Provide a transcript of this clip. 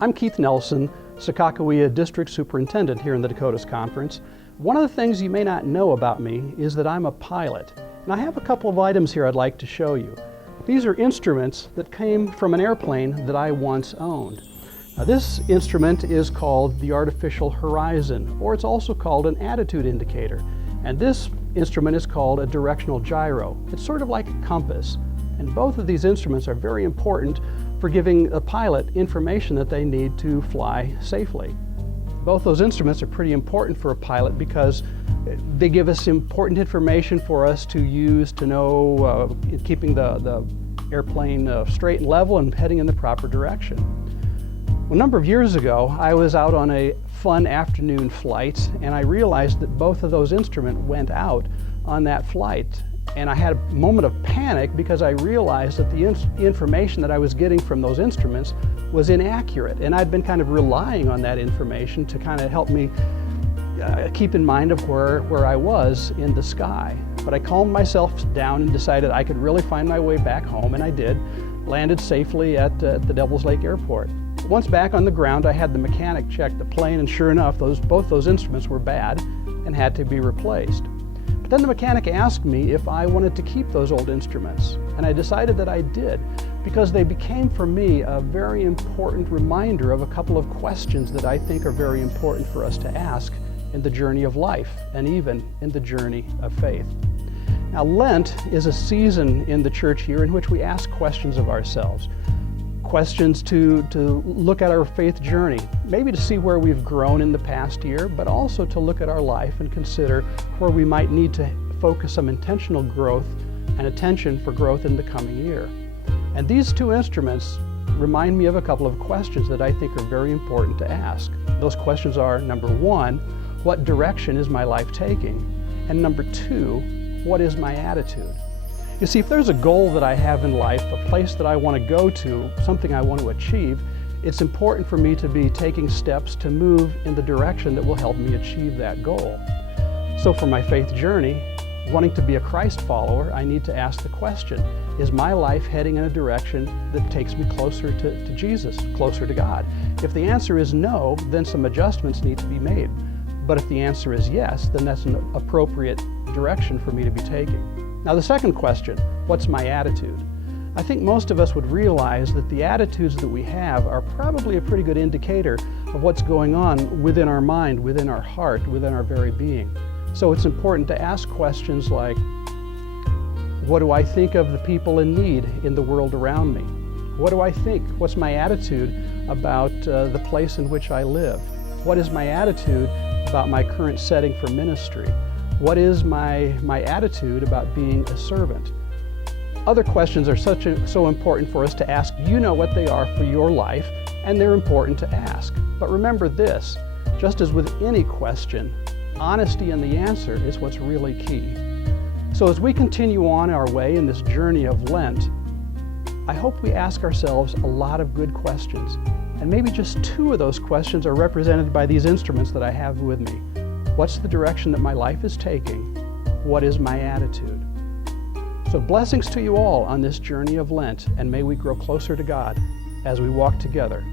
I'm Keith Nelson, Sakakawea District Superintendent here in the Dakotas Conference. One of the things you may not know about me is that I'm a pilot, and I have a couple of items here I'd like to show you. These are instruments that came from an airplane that I once owned. Now, this instrument is called the Artificial Horizon, or it's also called an attitude indicator. And this instrument is called a directional gyro. It's sort of like a compass. And both of these instruments are very important for giving a pilot information that they need to fly safely. Both those instruments are pretty important for a pilot because they give us important information for us to use to know keeping the airplane straight and level and heading in the proper direction. Well, a number of years ago, I was out on a fun afternoon flight, and I realized that both of those instruments went out on that flight. And I had a moment of panic because I realized that the information that I was getting from those instruments was inaccurate. And I'd been kind of relying on that information to kind of help me keep in mind of where I was in the sky. But I calmed myself down and decided I could really find my way back home, and I did. Landed safely at the Devils Lake Airport. Once back on the ground, I had the mechanic check the plane, and sure enough, both those instruments were bad and had to be replaced. But then the mechanic asked me if I wanted to keep those old instruments, and I decided that I did, because they became for me a very important reminder of a couple of questions that I think are very important for us to ask in the journey of life and even in the journey of faith. Now, Lent is a season in the church here in which we ask questions of ourselves. Questions to look at our faith journey, maybe to see where we've grown in the past year, but also to look at our life and consider where we might need to focus some intentional growth and attention for growth in the coming year. And these two instruments remind me of a couple of questions that I think are very important to ask. Those questions are, number one, what direction is my life taking? And number two, what is my attitude? You see, if there's a goal that I have in life, a place that I want to go to, something I want to achieve, it's important for me to be taking steps to move in the direction that will help me achieve that goal. So for my faith journey, wanting to be a Christ follower, I need to ask the question, is my life heading in a direction that takes me closer to Jesus, closer to God? If the answer is no, then some adjustments need to be made. But if the answer is yes, then that's an appropriate direction for me to be taking. Now, the second question, what's my attitude? I think most of us would realize that the attitudes that we have are probably a pretty good indicator of what's going on within our mind, within our heart, within our very being. So it's important to ask questions like, what do I think of the people in need in the world around me? What do I think? What's my attitude about the place in which I live? What is my attitude about my current setting for ministry? What is my attitude about being a servant? Other questions are so important for us to ask. You know what they are for your life, and they're important to ask. But remember this, just as with any question, honesty in the answer is what's really key. So as we continue on our way in this journey of Lent, I hope we ask ourselves a lot of good questions. And maybe just two of those questions are represented by these instruments that I have with me. What's the direction that my life is taking? What is my attitude? So blessings to you all on this journey of Lent, and may we grow closer to God as we walk together